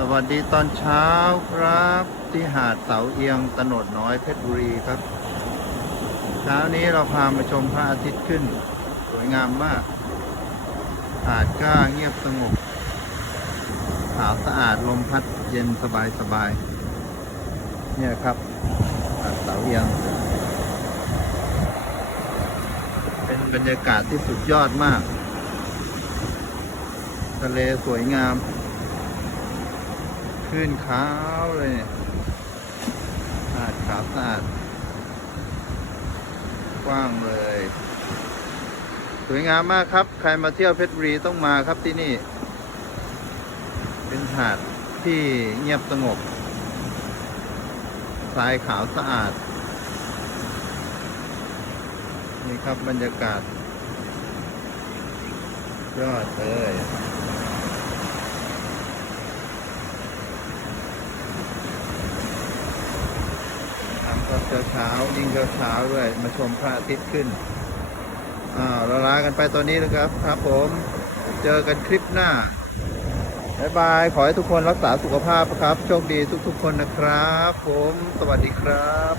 สวัสดีตอนเช้าครับ ที่หาดเสาเอียงตนดน้อยเพชรบุรีครับ เช้านี้เราพามาชมพระอาทิตย์ขึ้น สวยงามมาก หาดก็เงียบสงบขาวสะอาดลมพัดเย็นสบายสบายๆเนี่ยครับหาดเสาเอียง เป็นบรรยากาศที่สุดยอดมาก ทะเลสวยงาม ขึ้นขาวเลยเนี่ยสะอาดขาวสะอาดกว้างเลย สวยงามมากครับ ใครมาเที่ยวเพชรบุรีต้องมาครับที่นี่ เป็นหาดที่เงียบสงบทรายขาวสะอาด นี่ครับบรรยากาศ ยอดเลย ทำก็ เช้าๆยิ่งเช้าๆด้วย มาชมพระอาทิตย์ขึ้นอ่าเราลากันไปตอนนี้นะครับครับผมเจอกันคลิปหน้าบ๊ายบาย ขอให้ทุกคนรักษาสุขภาพครับ โชคดีทุกๆคนนะครับ ผม สวัสดีครับ